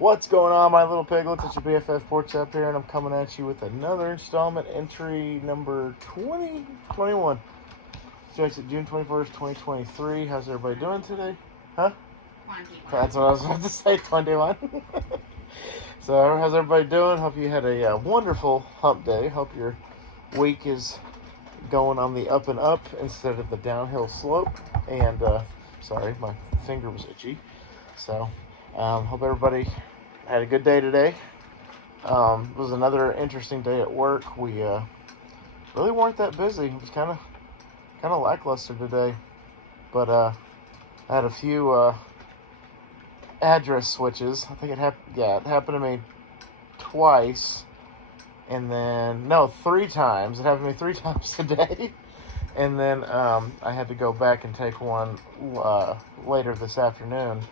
What's going on, my little piglets? It's your BFF Porch up here, and I'm coming at you with another installment, entry number 2021. So it's June 21st, 2023. How's everybody doing today? Huh? 21. That's what I was about to say, 21. So, how's everybody doing? Hope you had a wonderful hump day. Hope your week is going on the up and up instead of the downhill slope. And, sorry, my finger was itchy. So, hope everybody had a good day today. It was another interesting day at work. We really weren't that busy. It was kind of lackluster today, but I had a few address switches. I think it happened. Yeah, it happened to me twice, and then no, 3 times. It happened to me 3 times today, and then I had to go back and take one later this afternoon.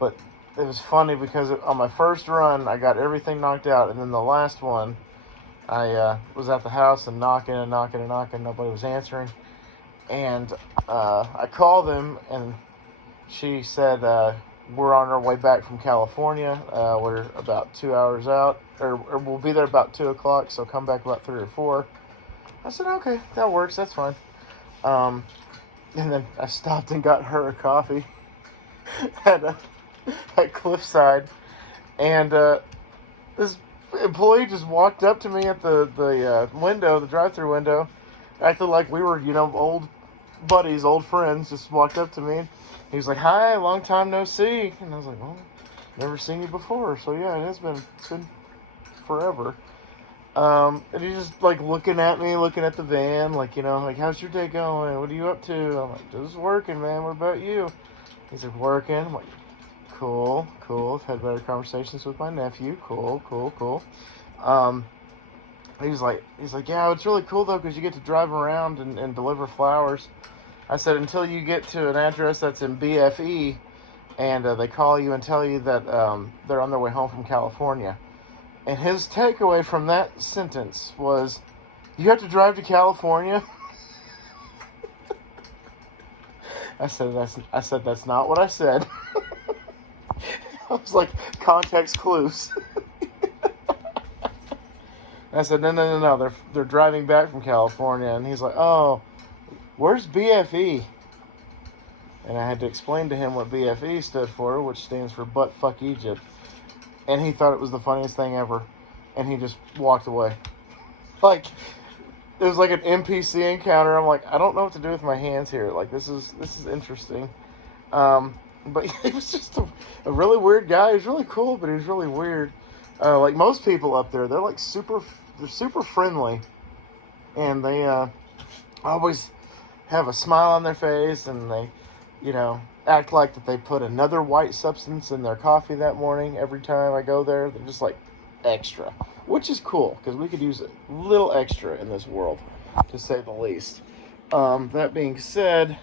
But it was funny because on my first run, I got everything knocked out, and then the last one, I was at the house and knocking and knocking and knocking. Nobody was answering, and I called them, and she said we're on our way back from California. We're about 2 hours out, or we'll be there about 2 o'clock. So come back about 3 or 4. I said okay, that works. That's fine. And then I stopped and got her a coffee at Cliffside, and this employee just walked up to me at the window, the drive-through window, acted like we were old buddies, old friends. Just walked up to me. He was like, "Hi, long time no see," and I was like, "Well, never seen you before." So yeah, it's been forever. And he's just like looking at me, looking at the van, like like how's your day going? What are you up to? I'm like, just working, man. What about you? He's like, working. I'm like, cool. I've had better conversations with my nephew. Cool. Um, he's like, yeah, it's really cool though because you get to drive around and deliver flowers. I said, until you get to an address that's in BFE, and they call you and tell you that they're on their way home from California. And his takeaway from that sentence was, you have to drive to California? I said that's not what I said. I was like, context clues. I said, no. They're driving back from California, and he's like, oh, where's BFE? And I had to explain to him what BFE stood for, which stands for Butt Fuck Egypt. And he thought it was the funniest thing ever, and he just walked away. Like, it was like an NPC encounter. I'm like, I don't know what to do with my hands here. Like, this is interesting. But he was just a really weird guy. He was really cool, but he was really weird. Like most people up there, they're like they're super friendly, and they always have a smile on their face, and they, act like that they put another white substance in their coffee that morning every time I go there. They're just like extra, which is cool because we could use a little extra in this world, to say the least. That being said,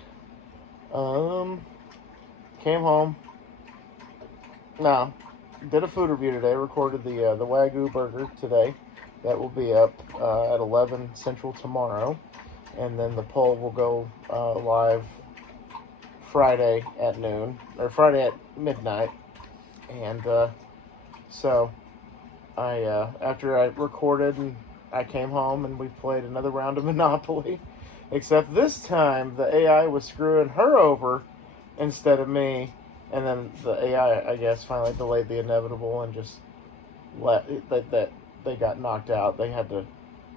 came home. No, did a food review today. Recorded the Wagyu burger today. That will be up at 11 Central tomorrow, and then the poll will go live Friday at noon, or Friday at midnight. And so I after I recorded, and I came home and we played another round of Monopoly. Except this time the AI was screwing her over instead of me, and then the AI, I guess, finally delayed the inevitable and just let that they got knocked out. They had to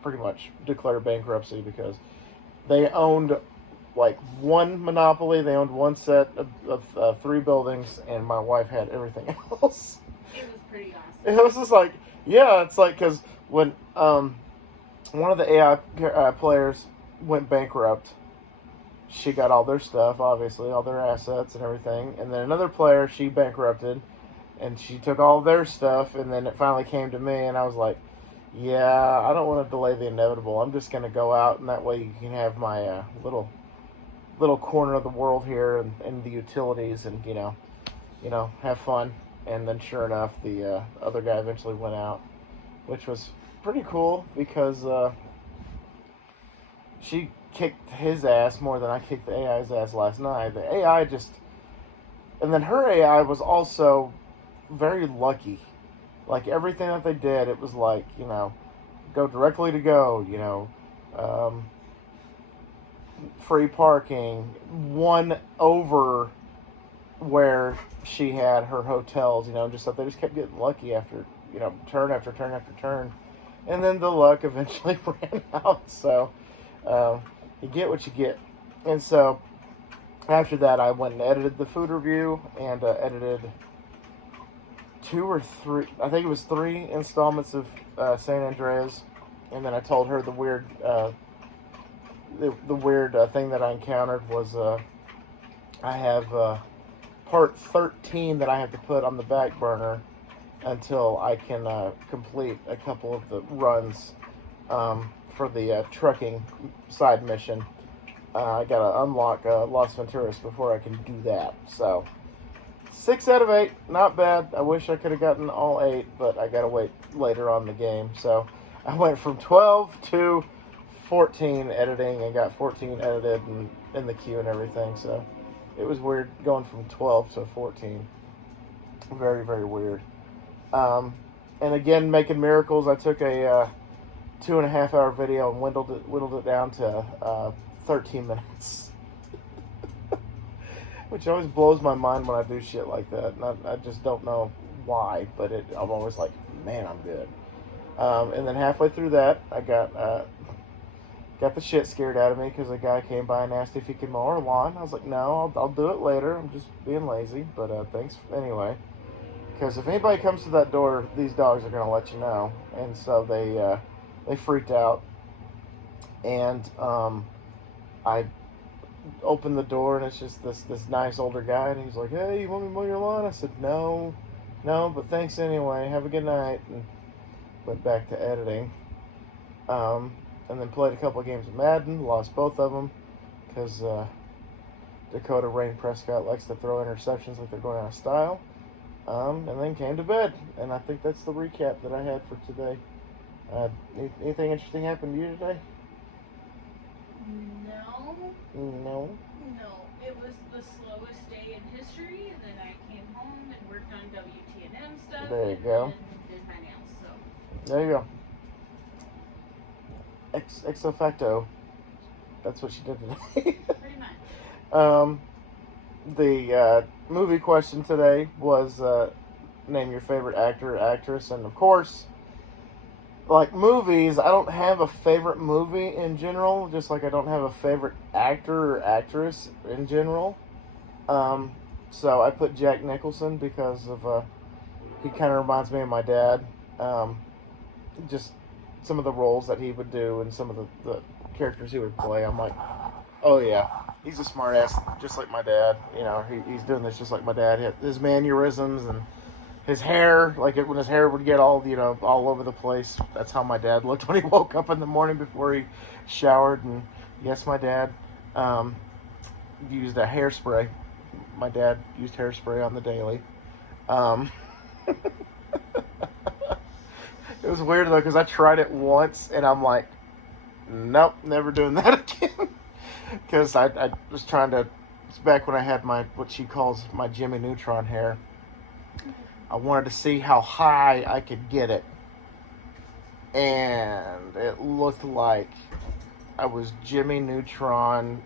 pretty much declare bankruptcy because they owned like one monopoly. They owned one set of 3 buildings, and my wife had everything else. It was pretty awesome. It was just like, yeah, it's like because when one of the AI players went bankrupt, she got all their stuff, obviously, all their assets and everything. And then another player, she bankrupted, and she took all their stuff. And then it finally came to me, and I was like, yeah, I don't want to delay the inevitable. I'm just going to go out, and that way you can have my little corner of the world here and the utilities, and, have fun. And then sure enough, the other guy eventually went out, which was pretty cool because she kicked his ass more than I kicked the AI's ass last night. The AI just And then her AI was also very lucky. Like everything that they did, it was like, go directly to go, um, free parking, one over where she had her hotels, just that they just kept getting lucky after, turn after turn after turn. And then the luck eventually ran out. So you get what you get. And so after that, I went and edited the food review and edited 2 or 3, I think it was 3 installments of San Andreas. And then I told her the weird, the weird thing that I encountered was I have part 13 that I have to put on the back burner until I can complete a couple of the runs for the trucking side mission. I gotta unlock Las Venturas before I can do that. So 6 out of 8, not bad. I wish I could have gotten all 8, but I gotta wait later on in the game. So I went from 12 to 14 editing and got 14 edited and in the queue and everything. So it was weird going from 12 to 14. Very, very weird. And again, making miracles. I took a 2.5 hour video and whittled it down to 13 minutes. Which always blows my mind when I do shit like that. And I just don't know why, but I'm always like, man, I'm good. And then halfway through that, I got the shit scared out of me because a guy came by and asked if he could mow our lawn. I was like, no, I'll do it later. I'm just being lazy, but thanks anyway. Because if anybody comes to that door, these dogs are going to let you know. And so they freaked out. And I opened the door, and it's just this nice older guy, and he's like, hey, you want me to mow your lawn? I said, no, but thanks anyway. Have a good night. And went back to editing. And then played a couple of games of Madden, lost both of them, because Dakota Rain Prescott likes to throw interceptions like they're going out of style. And then came to bed. And I think that's the recap that I had for today. Anything interesting happened to you today? No. No. No. It was the slowest day in history, and then I came home and worked on WTNM stuff. There you go. And did my nails, so. There you go. Ex facto. That's what she did today. Pretty much. The movie question today was name your favorite actor or actress, and of course, like movies, I don't have a favorite movie in general, just like I don't have a favorite actor or actress in general. So I put Jack Nicholson because of he kind of reminds me of my dad. Just some of the roles that he would do and some of the characters he would play. I'm like, oh yeah, he's a smart ass, just like my dad. He's doing this just like my dad. His mannerisms and his hair, like when his hair would get all over the place. That's how my dad looked when he woke up in the morning before he showered. And yes, my dad used a hairspray. My dad used hairspray on the daily. It was weird though because I tried it once and I'm like, nope, never doing that again. Because I was trying to. It's back when I had what she calls my Jimmy Neutron hair. I wanted to see how high I could get it. And it looked like I was Jimmy Neutron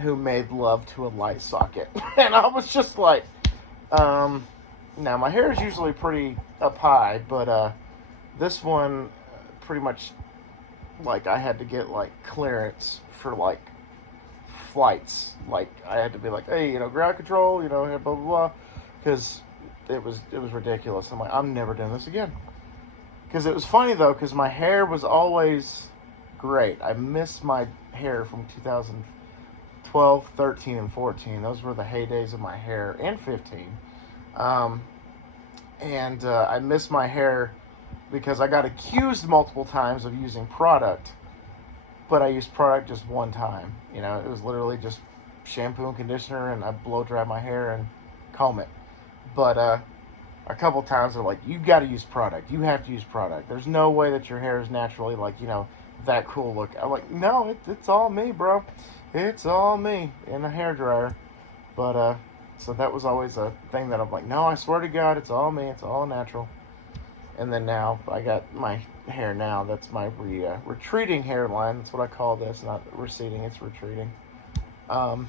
who made love to a light socket. And I was just like, now my hair is usually pretty up high, but this one pretty much, like, I had to get, like, clearance for, like, flights. Like, I had to be like, hey, ground control, blah, blah, blah. Because it was ridiculous. I'm like, I'm never doing this again. Because it was funny, though, because my hair was always great. I miss my hair from 2012, 13, and 14. Those were the heydays of my hair, and 15. And I miss my hair because I got accused multiple times of using product. But I used product just one time. It was literally just shampoo and conditioner, and I blow dry my hair and comb it. But a couple times they're like, you got to use product. You have to use product. There's no way that your hair is naturally like, that cool look. I'm like, no, it's all me, bro. It's all me in a hairdryer. But So that was always a thing that I'm like, no, I swear to God, it's all me. It's all natural. And then now I got my hair now. That's my retreating hairline. That's what I call this. Not receding, it's retreating. And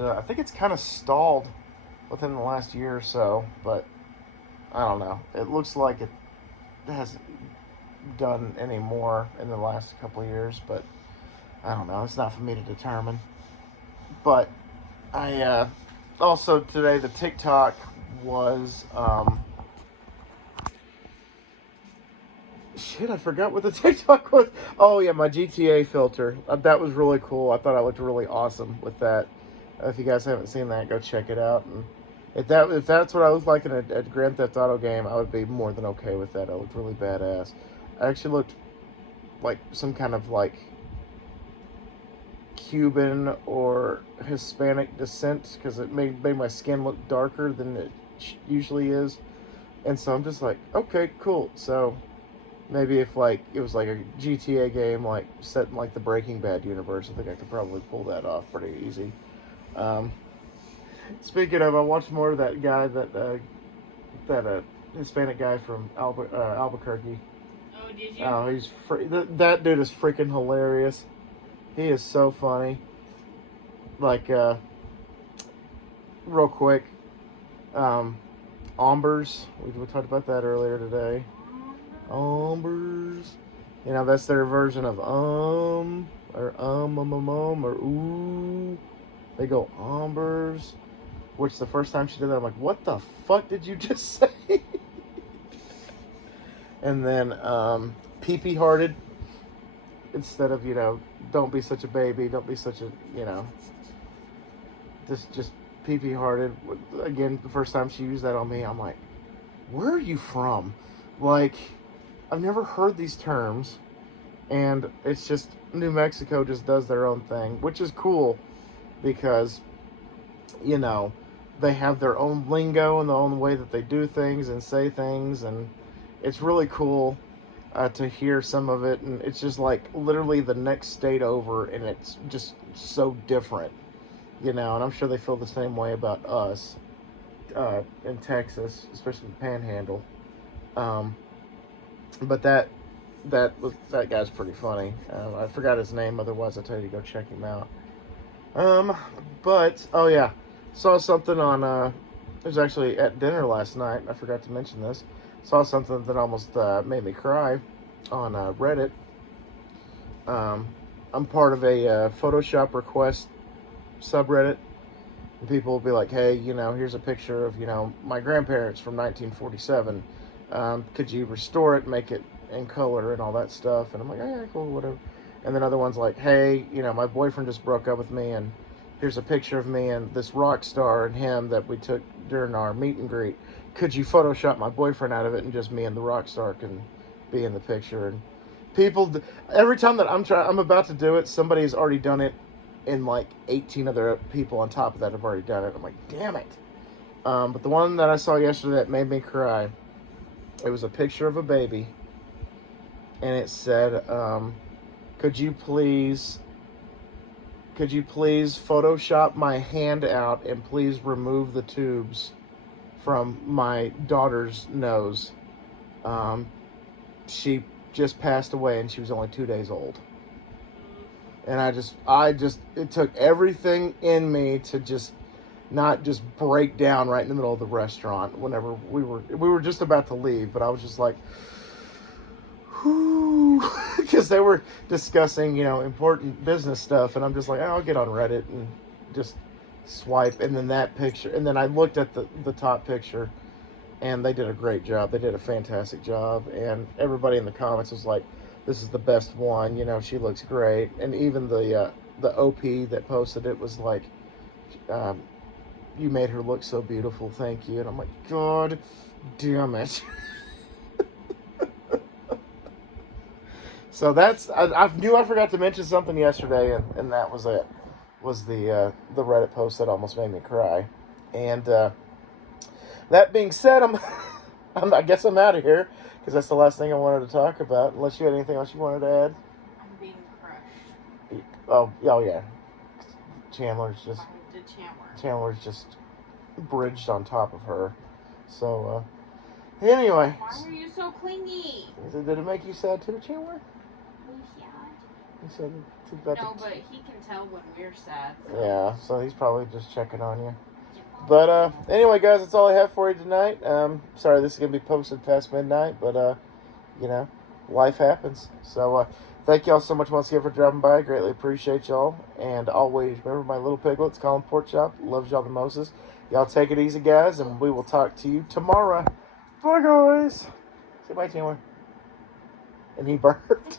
I think it's kind of stalled within the last year or so. But I don't know. It looks like it hasn't done any more in the last couple of years. But I don't know. It's not for me to determine. But I also today the TikTok was shit, I forgot what the TikTok was. Oh yeah, my GTA filter. That was really cool. I thought I looked really awesome with that. If you guys haven't seen that, go check it out. And if that's what I looked like in a Grand Theft Auto game, I would be more than okay with that. I looked really badass. I actually looked like some kind of like Cuban or Hispanic descent because it made my skin look darker than it usually is. And so I'm just like, okay, cool. So maybe if like it was like a GTA game like set in like the Breaking Bad universe, I think I could probably pull that off pretty easy. Speaking of, I watched more of that guy that Hispanic guy from Albuquerque. Oh, did you? Oh, that dude is freaking hilarious. He is so funny. Like, real quick, Ombers. We talked about that earlier today. Ombers. You know, that's their version of or or ooh. They go Ombers. Which the first time she did that, I'm like, what the fuck did you just say? And then, pee-pee hearted. Instead of, don't be such a baby, don't be such a, just pee-pee hearted. Again, the first time she used that on me, I'm like, where are you from? Like, I've never heard these terms, and it's just, New Mexico just does their own thing, which is cool, because, they have their own lingo and their own way that they do things and say things, and it's really cool to hear some of it, and it's just like literally the next state over, and it's just so different, and I'm sure they feel the same way about us in Texas, especially the Panhandle. But that guy's pretty funny. I forgot his name, otherwise I'll tell you to go check him out. But oh yeah, saw something on it was actually at dinner last night. I forgot to mention this. Saw something that almost made me cry on Reddit. I'm part of a Photoshop request subreddit. And people will be like, hey, here's a picture of, my grandparents from 1947. Could you restore it, make it in color and all that stuff? And I'm like, yeah, cool, whatever. And then other ones like, hey, my boyfriend just broke up with me, and here's a picture of me and this rock star and him that we took during our meet and greet. Could you Photoshop my boyfriend out of it, and just me and the rock star can be in the picture? And people, every time that I'm about to do it, somebody's already done it, and like 18 other people on top of that have already done it. I'm like, damn it. But the one that I saw yesterday that made me cry, it was a picture of a baby, and it said, could you please Photoshop my hand out and please remove the tubes from my daughter's nose. She just passed away and she was only 2 days old. And it took everything in me to just not just break down right in the middle of the restaurant whenever we were just about to leave, but I was just like, whoo, because they were discussing, important business stuff, and I'm just like, oh, I'll get on Reddit and just swipe, and then that picture, and then I looked at the top picture, and they did a great job. They did a fantastic job, and everybody in the comments was like, this is the best one, she looks great. And even the OP that posted it was like, you made her look so beautiful, thank you. And I'm like, God damn it. So I knew I forgot to mention something yesterday, and that was it. Was the Reddit post that almost made me cry. And that being said, I guess I'm out of here, because that's the last thing I wanted to talk about. Unless you had anything else you wanted to add. I'm being crushed. Oh yeah. Chandler's just. I Chandler. Chandler's just bridged on top of her. So, anyway. Why are you so clingy? Did it make you sad too, Chandler? Yeah. You said it's about No, but he can tell when we're sad. So. Yeah, so he's probably just checking on you. But, anyway, guys, that's all I have for you tonight. Sorry this is going to be posted past midnight, but, you know, life happens. So, thank y'all so much once again for dropping by. I greatly appreciate y'all. And always remember my little piglets, Colin Pork Chop, loves y'all the mostest. Y'all take it easy, guys, and we will talk to you tomorrow. Bye, guys. Say bye, Taylor. And he burped.